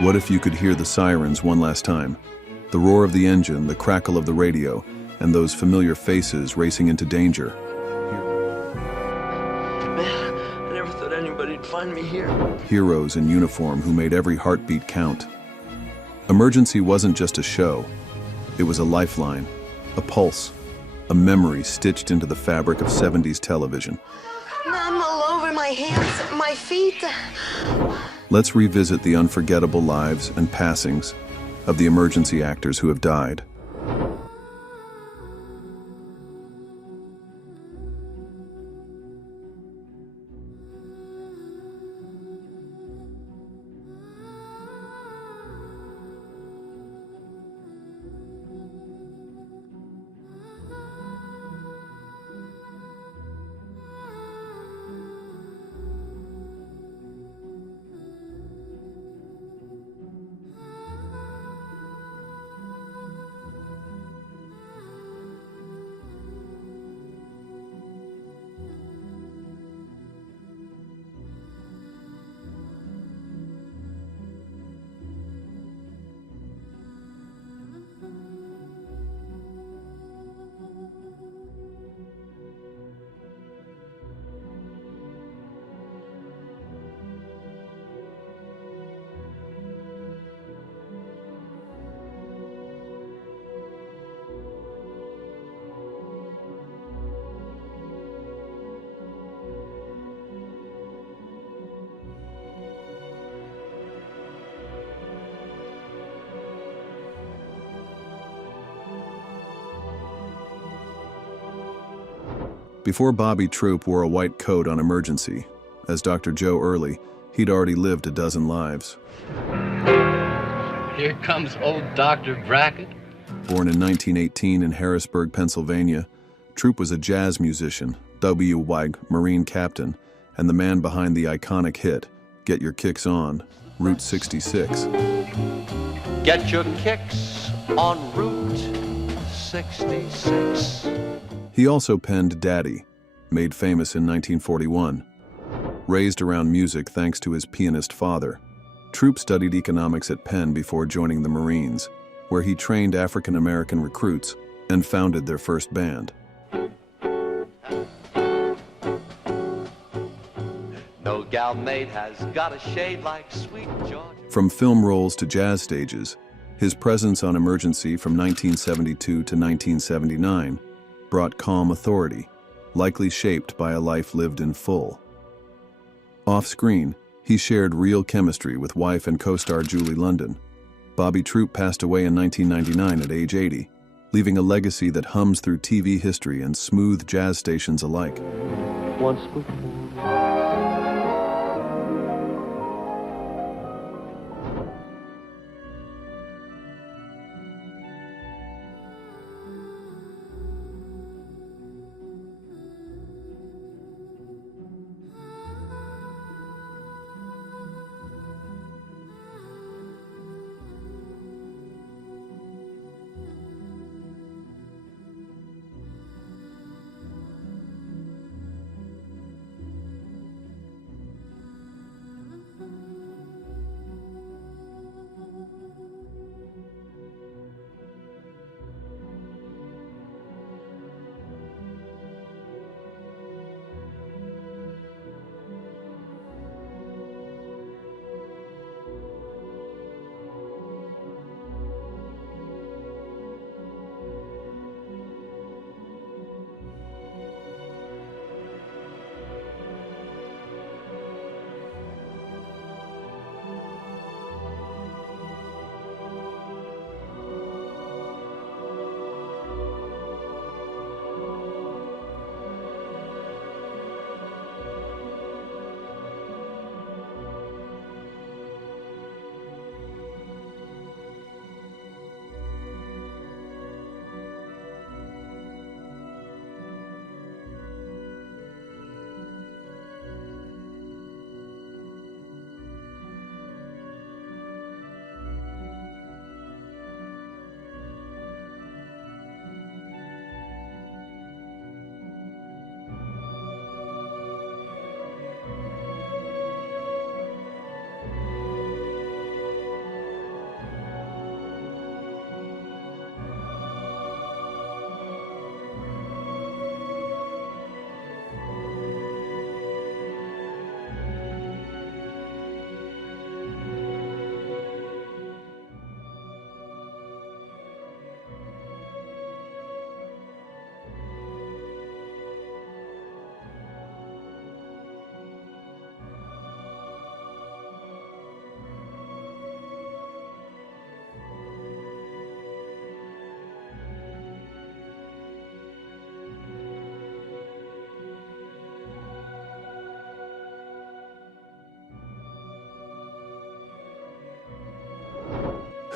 What if you could hear the sirens one last time? The roar of the engine, the crackle of the radio, and those familiar faces racing into danger. Man, I never thought anybody'd find me here. Heroes in uniform who made every heartbeat count. Emergency wasn't just a show. It was a lifeline, a pulse, a memory stitched into the fabric of 70s television. I'm all over my hands, my feet. Let's revisit the unforgettable lives and passings of the emergency actors who have died. Before Bobby Troup wore a white coat on Emergency, as Dr. Joe Early, he'd already lived a dozen lives. Here comes old Dr. Brackett. Born in 1918 in Harrisburg, Pennsylvania, Troup was a jazz musician, W-WAG Marine captain, and the man behind the iconic hit, Get Your Kicks On, Route 66. Get your kicks on Route 66. He also penned Daddy, made famous in 1941. Raised around music thanks to his pianist father, Troup studied economics at Penn before joining the Marines, where he trained African-American recruits and founded their first band. No gal maid has got a shade like sweet Georgia. From film roles to jazz stages, his presence on Emergency from 1972 to 1979 brought calm authority, likely shaped by a life lived in full. Off-screen, he shared real chemistry with wife and co-star Julie London. Bobby Troup passed away in 1999 at age 80, leaving a legacy that hums through TV history and smooth jazz stations alike. Once before.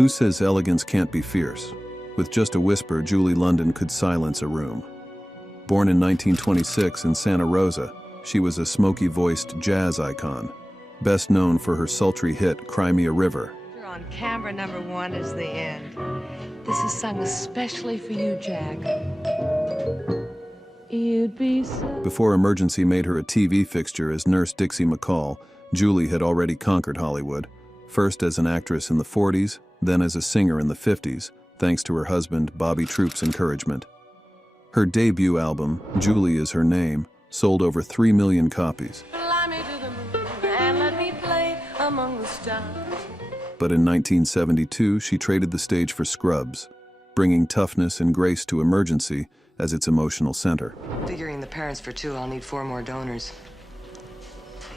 Who says elegance can't be fierce? With just a whisper, Julie London could silence a room. Born in 1926 in Santa Rosa, she was a smoky-voiced jazz icon, best known for her sultry hit Cry Me a River. On camera #1 is the end. This is sung especially for you, Jack. You'd be so... Before Emergency made her a TV fixture as Nurse Dixie McCall, Julie had already conquered Hollywood, first as an actress in the 40s, then as a singer in the 50s, thanks to her husband Bobby Troup's encouragement. Her debut album, Julie Is Her Name, sold over 3 million copies. Fly me to the moon and let me play among the stars. But in 1972, she traded the stage for Scrubs, bringing toughness and grace to Emergency as its emotional center. Figuring the parents for 2, I'll need 4 more donors.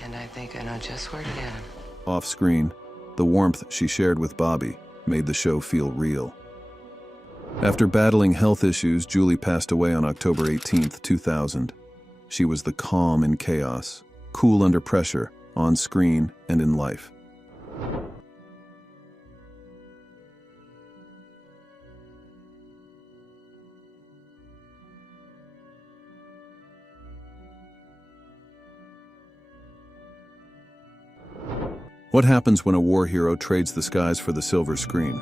And I think I know just where to get them. Off-screen, the warmth she shared with Bobby made the show feel real. After battling health issues, Julie passed away on October 18, 2000. She was the calm in chaos, cool under pressure, on screen and in life. What happens when a war hero trades the skies for the silver screen?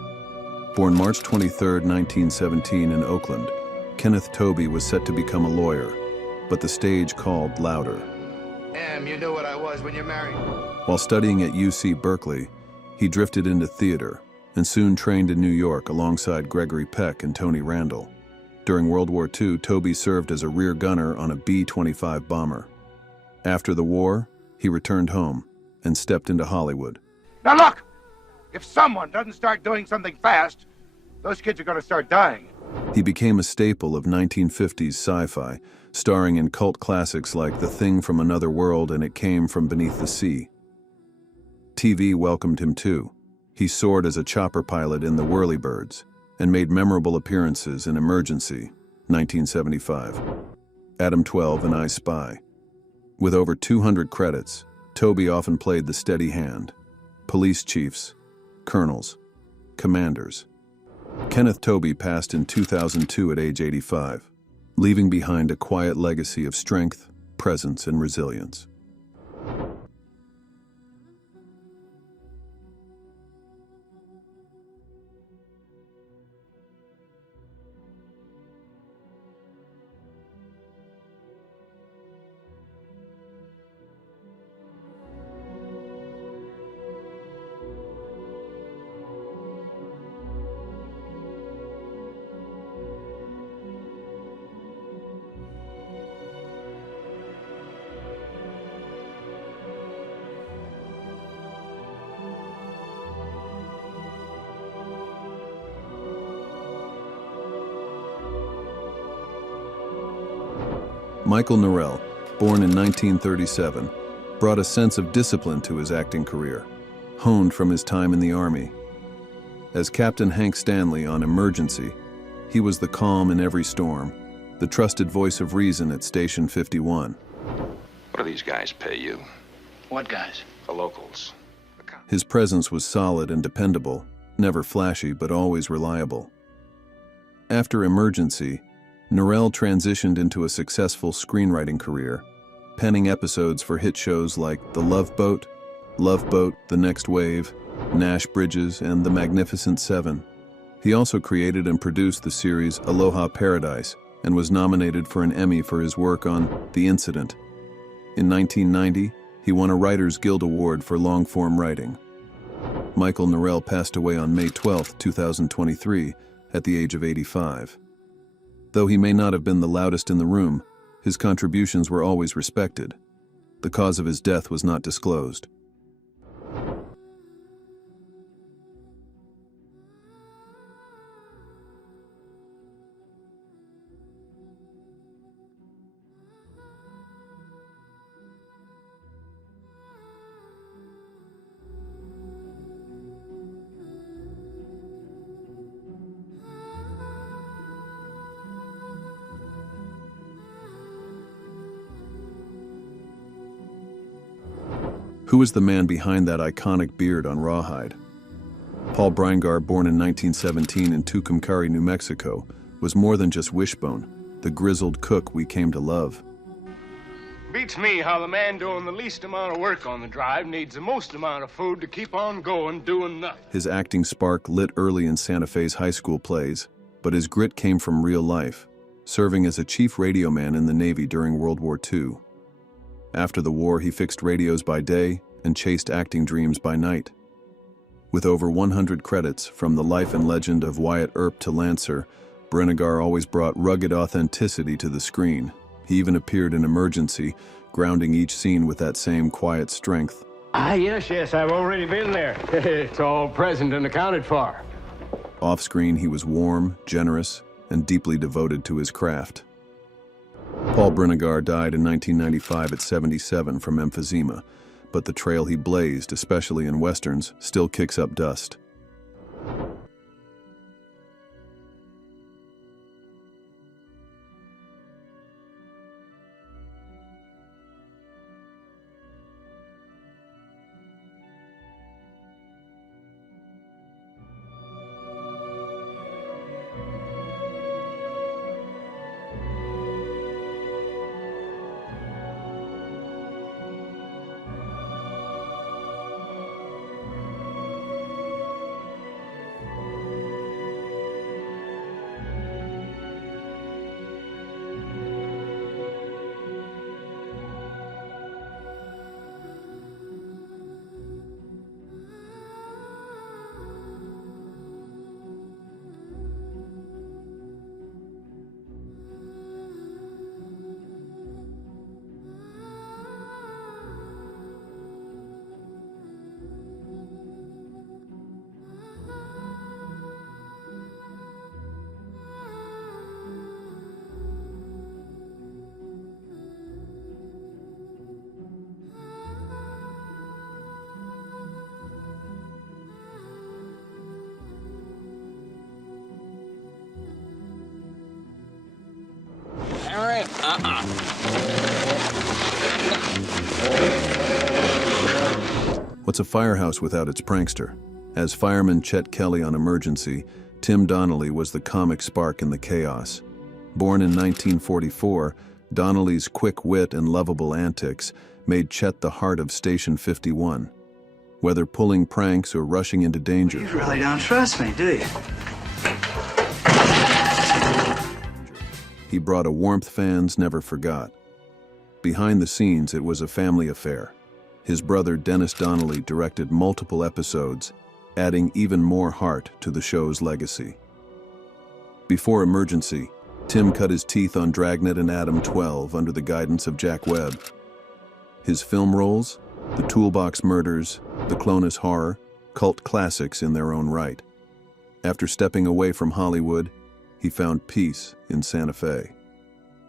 Born March 23, 1917 in Oakland, Kenneth Tobey was set to become a lawyer, but the stage called louder. You knew what I was when you married. While studying at UC Berkeley, he drifted into theater and soon trained in New York alongside Gregory Peck and Tony Randall. During World War II, Tobey served as a rear gunner on a B-25 bomber. After the war, he returned home and stepped into Hollywood. Now look! If someone doesn't start doing something fast, those kids are going to start dying. He became a staple of 1950s sci-fi, starring in cult classics like The Thing from Another World and It Came from Beneath the Sea. TV welcomed him too. He soared as a chopper pilot in The Whirlybirds and made memorable appearances in Emergency, 1975, Adam 12 and I Spy. With over 200 credits, Tobey often played the steady hand, police chiefs, colonels, commanders. Kenneth Tobey passed in 2002 at age 85, leaving behind a quiet legacy of strength, presence, and resilience. Michael Norell, born in 1937, brought a sense of discipline to his acting career, honed from his time in the Army. As Captain Hank Stanley on Emergency, he was the calm in every storm, the trusted voice of reason at Station 51. What do these guys pay you? What guys? The locals. His presence was solid and dependable, never flashy but always reliable. After Emergency, Norell transitioned into a successful screenwriting career, penning episodes for hit shows like The Love Boat, The Next Wave, Nash Bridges, and The Magnificent Seven. He also created and produced the series Aloha Paradise and was nominated for an Emmy for his work on The Incident. In 1990, he won a Writers Guild Award for long-form writing. Michael Norell passed away on May 12, 2023, at the age of 85. Though he may not have been the loudest in the room, his contributions were always respected. The cause of his death was not disclosed. Who is the man behind that iconic beard on Rawhide? Paul Brinegar, born in 1917 in Tucumcari, New Mexico, was more than just Wishbone, the grizzled cook we came to love. Beats me how the man doing the least amount of work on the drive needs the most amount of food to keep on going, doing nothing. His acting spark lit early in Santa Fe's high school plays, but his grit came from real life, serving as a chief radio man in the Navy during World War II. After the war, he fixed radios by day and chased acting dreams by night. With over 100 credits, from the life and legend of Wyatt Earp to Lancer, Brinegar always brought rugged authenticity to the screen. He even appeared in Emergency, grounding each scene with that same quiet strength. Yes, I've already been there. It's all present and accounted for. Off-screen, he was warm, generous, and deeply devoted to his craft. Paul Brinegar died in 1995 at 77 from emphysema, but the trail he blazed, especially in westerns, still kicks up dust. All right. What's a firehouse without its prankster? As fireman Chet Kelly on Emergency, Tim Donnelly was the comic spark in the chaos. Born in 1944, Donnelly's quick wit and lovable antics made Chet the heart of Station 51. Whether pulling pranks or rushing into danger, You really don't trust me, do you? he brought a warmth fans never forgot. Behind the scenes, it was a family affair. His brother Dennis Donnelly directed multiple episodes, adding even more heart to the show's legacy. Before Emergency, Tim cut his teeth on Dragnet and Adam 12 under the guidance of Jack Webb. His film roles, The Toolbox Murders, The Clonus Horror, cult classics in their own right. After stepping away from Hollywood, he found peace in Santa Fe.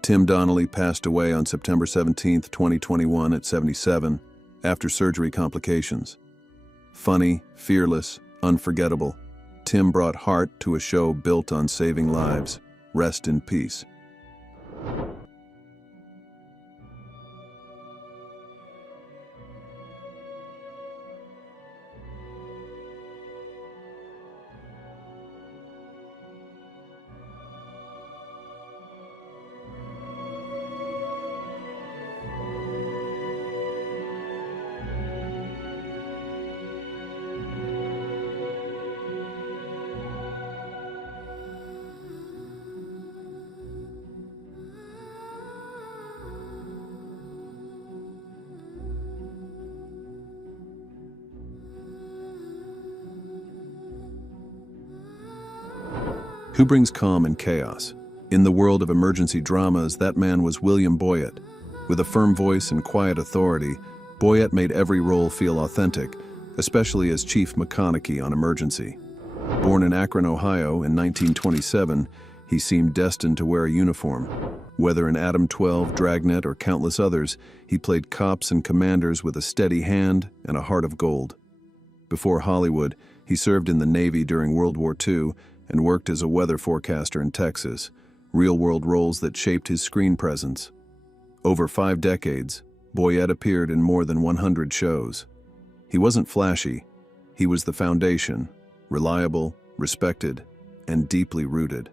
Tim Donnelly passed away on September 17, 2021 at 77, after surgery complications. Funny, fearless, unforgettable, Tim brought heart to a show built on saving lives. Rest in peace. Who brings calm in chaos? In the world of emergency dramas, that man was William Boyett. With a firm voice and quiet authority, Boyett made every role feel authentic, especially as Chief McConaughey on Emergency. Born in Akron, Ohio in 1927, he seemed destined to wear a uniform. Whether in Adam 12, Dragnet, or countless others, he played cops and commanders with a steady hand and a heart of gold. Before Hollywood, he served in the Navy during World War II and worked as a weather forecaster in Texas, real-world roles that shaped his screen presence. Over 5 decades, Boyett appeared in more than 100 shows. He wasn't flashy. He was the foundation, reliable, respected, and deeply rooted.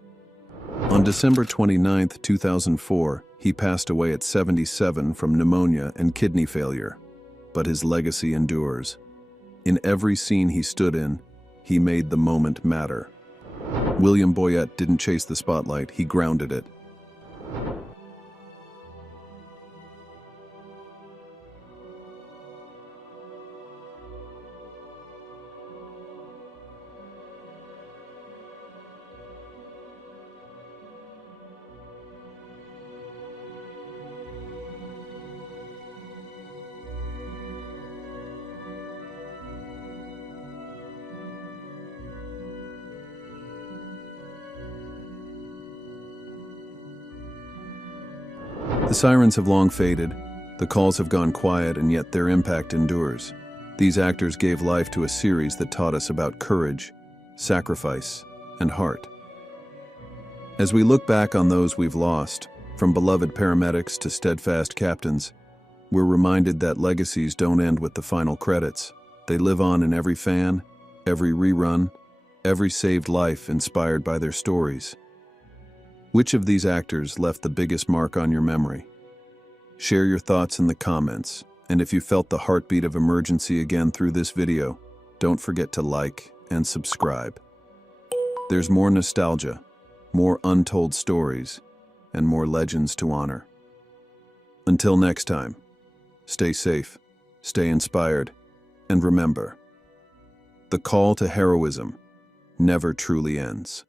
On December 29, 2004, he passed away at 77 from pneumonia and kidney failure, but his legacy endures. In every scene he stood in, he made the moment matter. William Boyett didn't chase the spotlight, he grounded it. The sirens have long faded, the calls have gone quiet, and yet their impact endures. These actors gave life to a series that taught us about courage, sacrifice, and heart. As we look back on those we've lost, from beloved paramedics to steadfast captains, we're reminded that legacies don't end with the final credits. They live on in every fan, every rerun, every saved life inspired by their stories. Which of these actors left the biggest mark on your memory? Share your thoughts in the comments, and if you felt the heartbeat of emergency again through this video, don't forget to like and subscribe. There's more nostalgia, more untold stories, and more legends to honor. Until next time, stay safe, stay inspired, and remember, the call to heroism never truly ends.